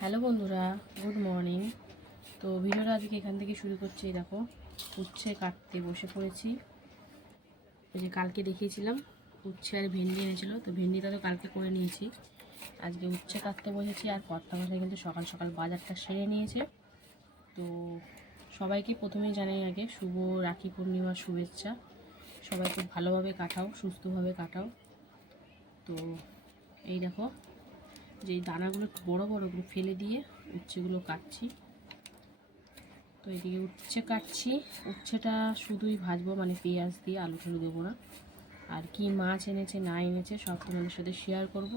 Hello বন্ধুরা, good morning. তো ভিডিওটা আজকে এখান থেকে শুরু করছি। দেখো, উচ্ছে কাটতে বসে পড়েছি। ওই যে কালকে দেখিয়েছিলাম উচ্ছে আর ভেন্ডি এনেছিল, তো ভেন্ডিটা তো কালকে করে নিয়েছি। আজকে উচ্ছে কাটতে বসেছি। আর কর্তামশাই কিন্তু সকাল সকাল বাজারটা সেরে নিয়েছে। তো সবাইকে প্রথমেই জানাই আগে শুভ রাখি পূর্ণিমার শুভেচ্ছা। সবাই খুব ভালোভাবে কাটাও, সুস্থভাবে কাটাও। তো এই দেখো, যে দানাগুলো বড় বড়গুলো ফেলে দিয়ে উচ্ছেগুলো কাটছি। তো এদিকে উচ্ছে কাটছি। উচ্ছেটা শুধুই ভাজবো, মানে পেঁয়াজ দিয়ে, আলু টালু দেবো না। আর কি মাছ এনেছে না এনেছে সব তোমাদের সাথে শেয়ার করব।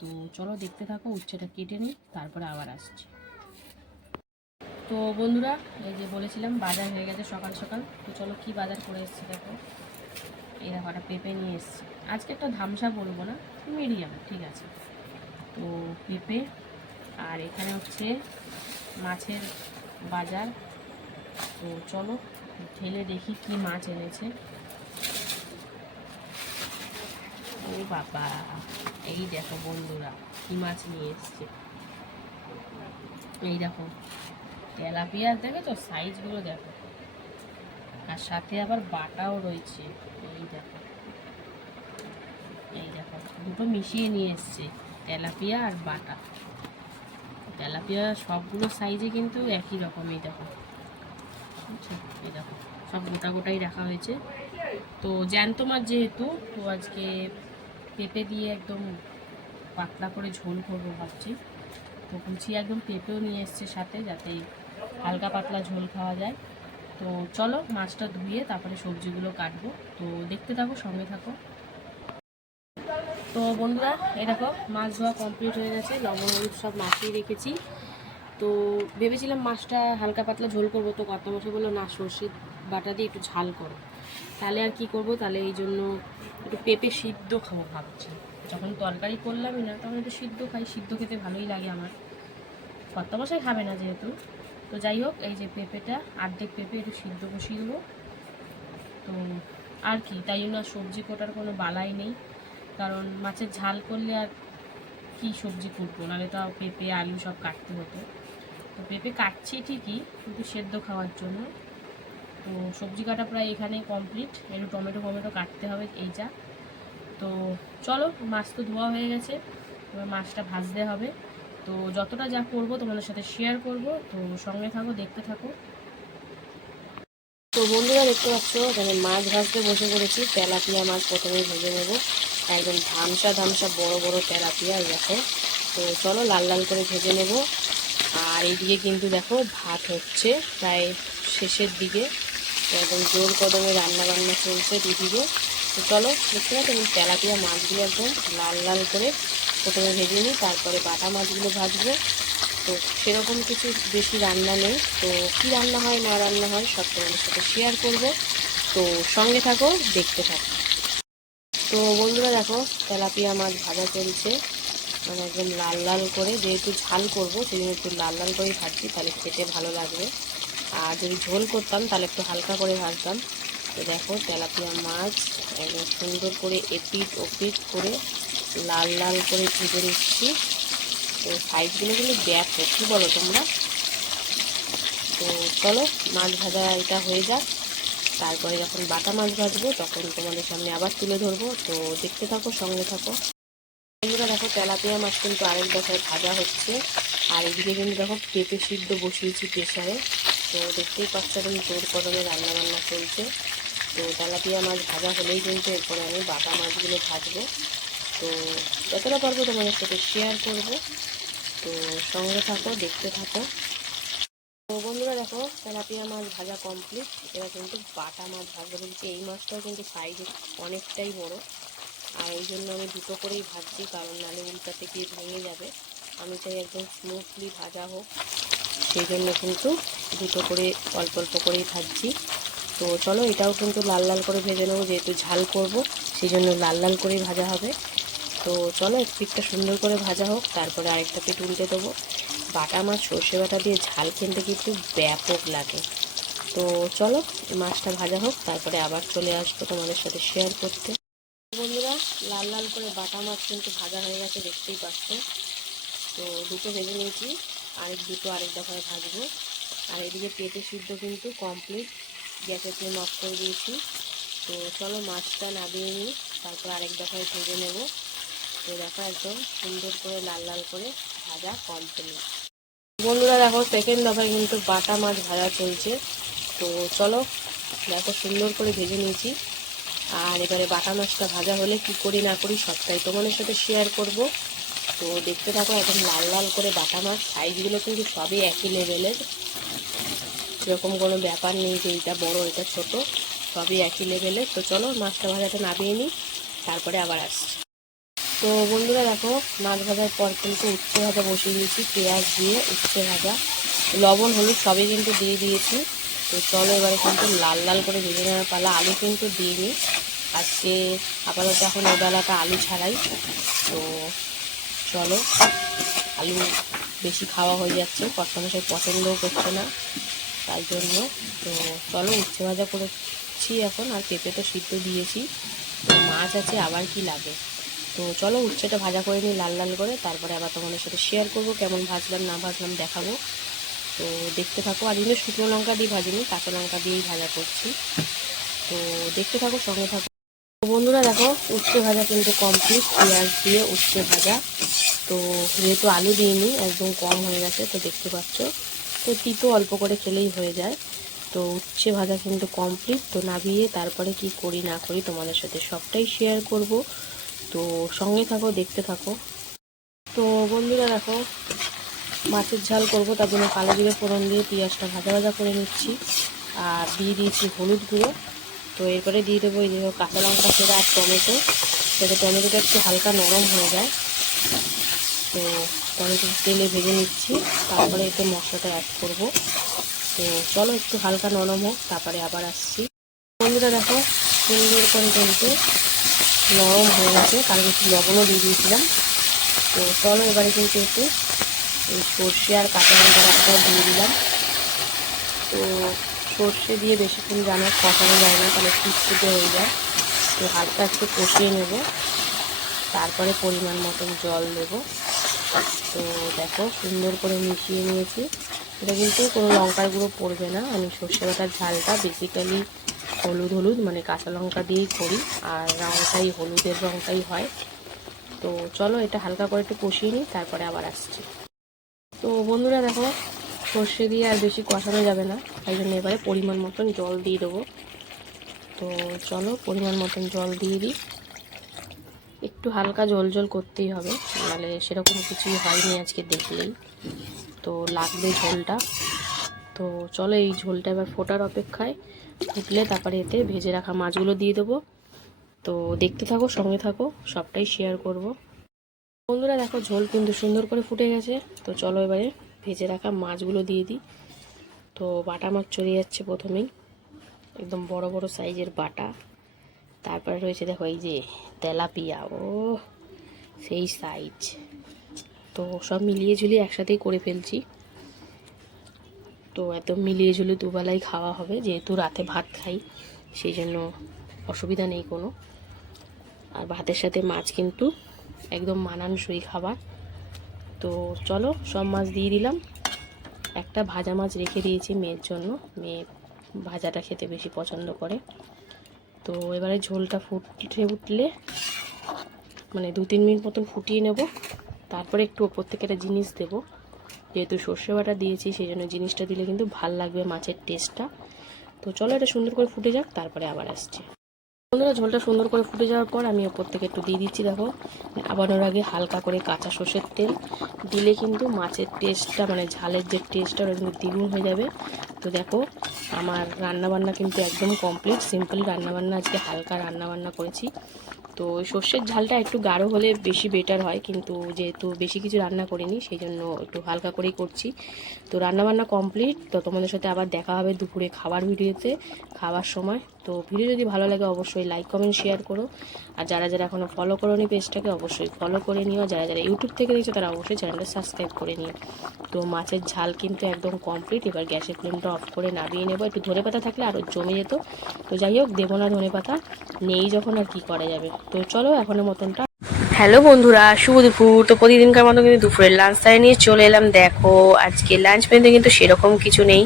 তো চলো দেখতে থাকো, উচ্ছেটা কেটে নিই, তারপরে আবার আসছি। তো বন্ধুরা, এই যে বলেছিলাম বাজার হয়ে গেছে সকাল সকাল। তো চলো কি বাজার করে এসেছি দেখো। এই দেখো, একটা পেঁপে নিয়ে এসেছি। আজকে একটা ধামসা বলবো না, মিডিয়াম, ঠিক আছে। তো পেঁপে, আর এখানে হচ্ছে মাছের বাজার। তো চলো ঢেলে দেখি কি মাছ এনেছে। ও বাবা, এই দেখো বন্ধুরা কি মাছ নিয়ে এসছে। এই দেখো তেলাপিয়া, দেখেছো সাইজগুলো দেখো। আর সাথে আবার বাটাও রয়েছে। এই দেখো, এই দেখো দুটো মিশিয়ে নিয়ে এসছে, তেলাপিয়া আর বাটা। তেলাপিয়া সবগুলো সাইজে কিন্তু একই রকম। এই দেখো, বুঝছো, এই দেখো সব গোটা গোটাই রাখা হয়েছে। তো জ্যান্ত মাছ যেহেতু, তো আজকে পেঁপে দিয়ে একদম পাতলা করে ঝোল করবো ভাবছি। তো কুচি একদম পেঁপেও নিয়ে এসছে সাথে, যাতে হালকা পাতলা ঝোল খাওয়া যায়। তো চলো মাছটা ধুয়ে তারপরে সবজিগুলো কাটবো। তো দেখতে থাকো, সঙ্গে থাকো। তো বন্ধুরা, এই দেখো মাছ ধোয়া কমপ্লিট হয়ে গেছে, লবণ হলুদ সব মাখিয়ে রেখেছি। তো ভেবেছিলাম মাছটা হালকা পাতলা ঝোল করবো, তো কর্তামশাই বললো না, সর্ষে বাটা দিয়ে একটু ঝাল করো। তাহলে আর কি করব, তাহলে এই জন্য একটু পেঁপে সিদ্ধ খাবো ভাবছি। যখন তরকারি করলামই না, তখন একটু সিদ্ধ খাই, সিদ্ধ খেতে ভালোই লাগে আমার। কর্তামশাই খাবে না যেহেতু। তো যাই হোক, এই যে পেঁপেটা, অর্ধেক পেঁপে একটু সিদ্ধ বসিয়ে দেবো। তো আর কি, তাই জন্য আর সবজি কোটার কোনো বালাই নেই। কারণ মাছের ঝাল করলে আর কি সবজি কুটবো, নাহলে তো পেঁপে আলু সব কাটতে হতো। তো পেঁপে কাটছি ঠিকই, কিন্তু সেদ্ধ খাওয়ার জন্য। তো সবজি কাটা প্রায় এখানে কমপ্লিট, একটু টমেটো কাটতে হবে, এই যা। তো চলো, মাছ তো ধোয়া হয়ে গেছে, এবার মাছটা ভাজতে হবে। তো যতটা যা করবো তোমাদের সাথে শেয়ার করব। তো সঙ্গে থাকো, দেখতে থাকো। তো বন্ধুরা দেখতে পাচ্ছ, এখানে মাছ ভাজতে বসে পড়েছি। তেলাপিয়া মাছ প্রথমে ভেজে নেবো, একদম ধামসা ধামসা বড় বড় তেলাপিয়া দেখো। তো চলো লাল লাল করে ভেজে নেব। আর এইদিকে কিন্তু দেখো ভাত হচ্ছে প্রায় শেষের দিকে, একদম জোর কদমে রান্না বান্না চলছে দুদিকে। তো চলো দেখতে পাচ্ছি, আমি তেলাপিয়া মাছগুলো একদম লাল লাল করে প্রথমে ভেজে নিই, তারপরে বাটা মাছগুলো ভাজবো। তো সেরকম কিছু বেশি রান্না নেই। তো কী রান্না হয় না রান্না হয় সব তোমাদের সাথে শেয়ার করব। তো সঙ্গে থাকো, দেখতে থাকো। তো বন্ধুরা দেখো, তেলাপিয়া মাছ ভাজা চলছে, মানে একদম লাল লাল করে। যেহেতু ঝাল করবো সেই জন্য একটু লাল লাল করেই ভাজছি, তাহলে খেতে ভালো লাগবে। আর যদি ঝোল করতাম তাহলে একটু হালকা করে ভাজতাম। তো দেখো তেলাপিয়া মাছ একদম সুন্দর করে এপিট ওপিট করে লাল লাল করে ভেজে নিচ্ছি। তো সাইজগুলো কিন্তু দেখো, কী বলো তোমরা। তো চলো মাছ ভাজা এটা হয়ে যাক, তারপরে যখন বাটা মাছ ভাজবো তখন তোমাদের সামনে আবার তুলে ধরবো। তো দেখতে থাকো, সঙ্গে থাকো। বন্ধুরা দেখো, তেলাপিয়া মাছ কিন্তু আরেক দফায় ভাজা হচ্ছে। আর এদিকে কিন্তু দেখো পেঁপে সিদ্ধ বসিয়েছি প্রেসারে। তো দেখতেই পাচ্ছ একদম জোর কদমে রান্নাবান্না চলছে। তো তেলাপিয়া মাছ ভাজা হলেই কিন্তু এরপরে আমি বাটা মাছগুলো ভাজবো। তো যতটা পারবো তোমাদের সাথে শেয়ার করব। তো সঙ্গে থাকো, দেখতে থাকো। তো বন্ধুরা দেখো, তেলাপিয়া মাছ ভাজা কমপ্লিট। এবার কিন্তু বাটা মাছ ভাজবো। বলছি এই মাছটাও কিন্তু সাইজে অনেকটাই বড়, আর এই জন্য আমি দুটো করেই ভাজছি, কারণ নাহলে উল্টাতে গিয়ে ভেঙে যাবে। আমি চাই একদম স্মুথলি ভাজা হোক, সেই জন্য কিন্তু দুটো করে অল্প অল্প করেই ভাজছি। তো চলো এটাও কিন্তু লাল লাল করে ভেজে নেবো, যেহেতু ঝাল করব সেই জন্য লাল লাল করেই ভাজা হবে। তো চলো এক পিঠটা সুন্দর করে ভাজা হোক, তারপরে আরেকটা পিঠ উল্টে দেবো। বাটা মাছ সর্ষে বাটা দিয়ে ঝাল খেতে কিন্তু ব্যাপক লাগে। তো চলো মাছটা ভাজা হোক, তারপরে আবার চলে আসবো তোমাদের সাথে শেয়ার করতে। বন্ধুরা, লাল লাল করে বাটা মাছ কিন্তু ভাজা হয়ে গেছে, দেখতেই পাচ্ছ। তো দুটো ভেজে নিয়েছি, দুটো আরেক দফায় ভাজবো। আর এদিকে পেঁপে সিদ্ধ কিন্তু কমপ্লিট, গ্যাসের ফ্লেম অফ করে দিয়েছি। তো চলো মাছটা নামিয়ে নিই, তারপর আরেক দফায় ভেজে নেব। তো দেখো একদম সুন্দর করে লাল লাল করে ভাজা কমপ্লিট। বন্ধুরা দেখো সেকেন্ড দফায় কিন্তু বাটা মাছ ভাজা চলছে। তো চলো দেখো সুন্দর করে ভেজে নিয়েছি। আর এবারে বাটা মাছটা ভাজা হলে কি করি না করি সবটাই তোমাদের সাথে শেয়ার করব। তো দেখতে থাকো, একদম লাল লাল করে বাটা মাছ, সাইজগুলো কিন্তু সবই একই লেভেলের, এরকম কোনো ব্যাপার নেই যে এটা বড় এটা ছোট, সবই একই লেভেলের। তো চলো মাছটা ভাজাটা নামিয়ে নিই, তারপরে আবার আসছি। তো বন্ধুরা দেখো মাছ ভাজার পর কিন্তু উচ্ছে ভাজা বসিয়ে দিয়েছি, পেঁয়াজ দিয়ে উচ্ছে ভাজা, লবণ হলুদ সবই কিন্তু দিয়ে দিয়েছি। তো চলো এবারে কিন্তু লাল লাল করে ভেজে নেওয়ার পালা। আলু কিন্তু দিইনি আজকে, আপাতত এখন ওবেলাটা আলু ছাড়াই। তো চলো, আলু বেশি খাওয়া হয়ে যাচ্ছে, কষ্টমশাই পছন্দও করছে না, তাই জন্য। তো চলো উচ্ছে ভাজা করেছি এখন, আর পেঁপে তো সিদ্ধ দিয়েছি, তো মাছ আছে আবার কি লাগে। তো চলো উচ্ছেটা ভাজা করে নিই লাল লাল করে, তারপরে আবার তোমাদের সাথে শেয়ার করবো কেমন ভাজলাম না ভাজলাম দেখাবো। তো দেখতে থাকো। আর এমনি শুকনো লঙ্কা দিয়ে ভাজিনি, কাঁচা লঙ্কা দিয়েই ভাজা করছি। তো দেখতে থাকো, সঙ্গে থাকো। বন্ধুরা দেখো উচ্ছে ভাজা কিন্তু কমপ্লিট, পেঁয়াজ দিয়ে উচ্ছে ভাজা। তো যেহেতু আলু দিইনি একদম কম হয়ে গেছে, তো দেখতে পাচ্ছ। তো তিতো অল্প করে খেলেই হয়ে যায়। তো উচ্ছে ভাজা কিন্তু কমপ্লিট। তো নামিয়ে তারপরে কি করি না করি তোমাদের সাথে সবটাই শেয়ার করব। তো সঙ্গে থাকো, দেখতে থাকো। তো বন্ধুরা দেখো মাছের ঝাল করব, তার জন্য কালো জিরে ফোড়ন দিয়ে পেঁয়াজটা ভাজা ভাজা করে নিচ্ছি, আর দিয়ে দিয়েছি হলুদ গুঁড়ো। তো এরপরে দিয়ে দেবো এই যে কাঁচা লঙ্কা সেরা আর টমেটো, যাতে টমেটোটা একটু হালকা নরম হয়ে যায়। তো টমেটো তেলে ভেজে নিচ্ছি, তারপরে এতে মশলাটা অ্যাড করব। তো চলো একটু হালকা নরম হোক, তারপরে আবার আসছি। বন্ধুরা দেখো সুন্দর করে কিন্তু নরম হয়ে গেছে, কারণ একটু লবণও দিয়ে দিয়েছিলাম। তো চলো এবারে কিন্তু একটু এই সর্ষে আর কাঁচা লঙ্কা রাখটাও দিয়ে দিলাম। তো সর্ষে দিয়ে বেশিক্ষণ জানো কষানো যায় না, তাহলে ফুটফুটে হয়ে যায়। তো হালকা একটু কষিয়ে নেব, তারপরে পরিমাণ মতন জল দেব। তো দেখো সুন্দর করে মিশিয়ে নিয়েছি। এটা কিন্তু কোনো লঙ্কার গুঁড়ো পড়বে না, আমি সর্ষে বাটার ঝালটা বেসিক্যালি হলুদ মানে কাঁচা লঙ্কা দিয়েই করি, আর রঙটাই হলুদের রঙটাই হয়। তো চলো এটা হালকা করে একটু কষিয়ে নিই, তারপরে আবার আসছি। তো বন্ধুরা দেখো সর্ষে দিয়ে আর বেশি কষানো যাবে না, তাই জন্য এবারে পরিমাণ মতন জল দিয়ে দেবো। তো চলো পরিমাণ মতন জল দিয়ে দিই, একটু হালকা জল জল করতেই হবে, নাহলে সেরকম কিছুই হয়নি আজকে দেখলেই তো লাগবে ঝোলটা। তো চলো এই ঝোলটা এবার ফোটার অপেক্ষায়, ফুটলে তারপরে এতে ভেজে রাখা মাছগুলো দিয়ে দেবো। তো দেখতে থাকো, সঙ্গে থাকো, সবটাই শেয়ার করব। বন্ধুরা দেখো ঝোল কিন্তু সুন্দর করে ফুটে গেছে। তো চলো এবারে ভেজে রাখা মাছগুলো দিয়ে দিই। তো বাটা মাছ চলে যাচ্ছে প্রথমেই, একদম বড় বড় সাইজের বাটা। তারপরে রয়েছে দেখো এই যে তেলাপিয়া, ও সেই সাইজ। তো সব মিলিয়ে ঝুলিয়ে একসাথেই করে ফেলছি। তো একদম মিলিয়ে ঝুলিয়ে দুবেলাই খাওয়া হবে, যেহেতু রাতে ভাত খাই সেই জন্য অসুবিধা নেই কোনো। আর ভাতের সাথে মাছ কিন্তু একদম মানানসই খাবার। তো চলো সব মাছ দিয়ে দিলাম, একটা ভাজা মাছ রেখে দিয়েছি মেয়ের জন্য, মেয়ে ভাজাটা খেতে বেশি পছন্দ করে। তো এবারে ঝোলটা ফুটে উঠলে মানে 2-3 মিনিট মতন ফুটিয়ে নেব, তারপরে একটু ওপর থেকে একটা জিনিস দেবো, যেহেতু সর্ষে বাটা দিয়েছি সেই জন্য জিনিসটা দিলে কিন্তু ভাল লাগবে মাছের টেস্টটা। তো চলো এটা সুন্দর করে ফুটে যাক, তারপরে আবার আসছি। বন্ধুরা ঝোলটা সুন্দর করে ফুটে যাওয়ার পর আমি ওপর থেকে একটু দিয়ে দিচ্ছি দেখো, নামানোর আগে হালকা করে কাঁচা সর্ষের তেল দিলে কিন্তু মাছের টেস্টটা মানে ঝালের যে টেস্টটা ওটা কিন্তু দ্বিগুণ হয়ে যাবে। তো দেখো আমার রান্নাবান্না কিন্তু একদম কমপ্লিট, সিম্পল রান্নাবান্না, আজকে হালকা রান্নাবান্না করেছি। তো ওই সর্ষের ঝালটা একটু গাঢ় হলে বেশি বেটার হয়, কিন্তু যেহেতু বেশি কিছু রান্না করিনি সেই জন্য একটু হালকা করেই করছি। তো রান্নাবান্না কমপ্লিট। তো তোমাদের সাথে আবার দেখা হবে দুপুরে খাবার ভিডিওতে, খাওয়ার সময়। তো ভিডিও যদি ভালো লাগে অবশ্যই লাইক কমেন্ট শেয়ার করো, আর যারা যারা এখনও ফলো করোনি পেজটাকে অবশ্যই ফলো করে নিও, যারা যারা ইউটিউব থেকে দেখছো তারা অবশ্যই চ্যানেলটা সাবস্ক্রাইব করে নিও। তো মাছের ঝাল কিন্তু একদম কমপ্লিট, এবার গ্যাসের ফ্লেমটা অফ করে নামিয়ে নেবো। একটু ধনেপাতা থাকলে আরও জমে যেত, তো যাই হোক দেবো না ধনেপাতা, নেই যখন আর কি করা যাবে। তো চলো এখনের মতনটা হ্যালো বন্ধুরা, শুভ দুপুর। তো প্রতিদিনকার মতো কিন্তু দুপুরের লাঞ্চ টাইম নিয়ে চলে এলাম। দেখো আজকে লাঞ্চ মেনুতে কিন্তু সেরকম কিছু নেই,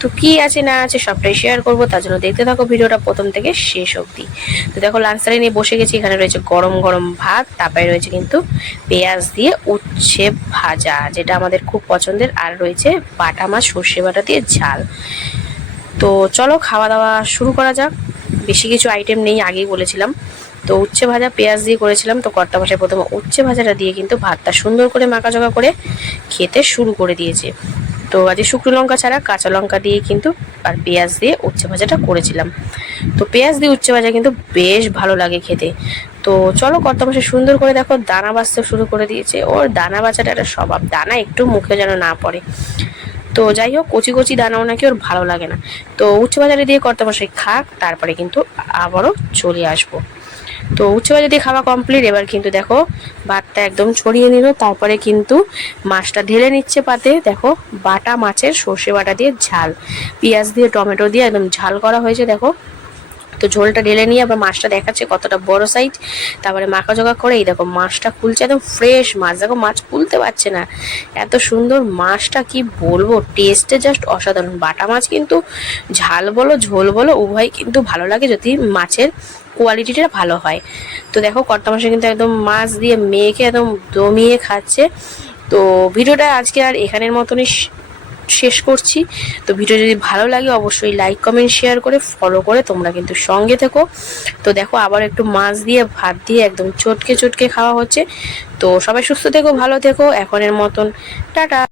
তো কি আছে না আছে সবটাই শেয়ার করবো। তার জন্য দেখতে থাকো ভিডিওটা প্রথম থেকে শেষ অবধি। তো দেখো লাঞ্চ টাইম নিয়ে বসে গেছি। এখানে রয়েছে গরম গরম ভাত, তারপরে রয়েছে কিন্তু পেঁয়াজ দিয়ে উচ্ছে ভাজা, যেটা আমাদের খুব পছন্দের, আর রয়েছে বাটা মাছ সর্ষে বাটা দিয়ে ঝাল। তো চলো খাওয়া দাওয়া শুরু করা যাক। বেশি কিছু আইটেম নেই, আগেই বলেছিলাম। তো উচ্ছে ভাজা পেঁয়াজ দিয়ে করেছিলাম। তো কর্তা মশাই প্রথমে উচ্ছে ভাজাটা দিয়ে কিন্তু ভাতটা সুন্দর করে মাখাজোগা করে খেতে শুরু করে দিয়েছে। তো আজকে শুকনো লঙ্কা ছাড়া কাঁচা লঙ্কা দিয়ে কিন্তু আর পেঁয়াজ দিয়ে উচ্ছে ভাজাটা করেছিলাম। তো পেঁয়াজ দিয়ে উচ্ছে ভাজা কিন্তু বেশ ভালো লাগে খেতে। তো চলো কর্তা মশাই সুন্দর করে দেখো দানা বাছতে শুরু করে দিয়েছে। ওর দানা বাছাটা একটা স্বভাব, দানা একটু মুখে যেন না পড়ে। তো যাই হোক, কচি কচি দানাও নাকি ওর ভালো লাগে না। তো উচ্ছে ভাজাটা দিয়ে কর্তা মশাই খাক, তারপরে কিন্তু আবারও চলে আসবো। তো উচ্ছে ভাজা দিয়ে খাওয়া কমপ্লিট। এবার কিন্তু দেখো ভাতটা একদম ছড়িয়ে নিল, তারপরে কিন্তু মাছটা ঢেলে নিচ্ছে পাতে। দেখো বাটা মাছের সর্ষে বাটা দিয়ে ঝাল, পেঁয়াজ দিয়ে টমেটো দিয়ে একদম ঝাল করা হয়েছে। দেখো তো ঝোলটা ঢেলে নিয়ে আবার মাছটা দেখাচ্ছে কতটা বড় সাইজ। তারপরে মাখা জোগা করে এই দেখো মাছটা খুলছে, একদম ফ্রেশ মাছ। দেখো মাছ খুলতে পারছে না, এত সুন্দর মাছটা, কি বলবো, টেস্টে জাস্ট অসাধারণ। বাটা মাছ কিন্তু ঝাল বলো ঝোল বলো উভয় কিন্তু ভালো লাগে, যদি মাছের কোয়ালিটিটা ভালো হয়। তো দেখো কর্তা মশাই কিন্তু একদম মাছ দিয়ে মেখে একদম দমিয়ে খাচ্ছে। তো ভিডিওটা আজকে আর এখানের মতনই শেষ করছি। তো ভিডিও যদি ভালো লাগে অবশ্যই লাইক কমেন্ট শেয়ার করে ফলো করে তোমরা কিন্তু সঙ্গে থেকো। তো দেখো আবার একটু মাছ দিয়ে ভাত দিয়ে একদম চটকে চটকে খাওয়া হচ্ছে। তো সবাই সুস্থ থেকো, ভালো থেকো, এখনের মতন টাটা।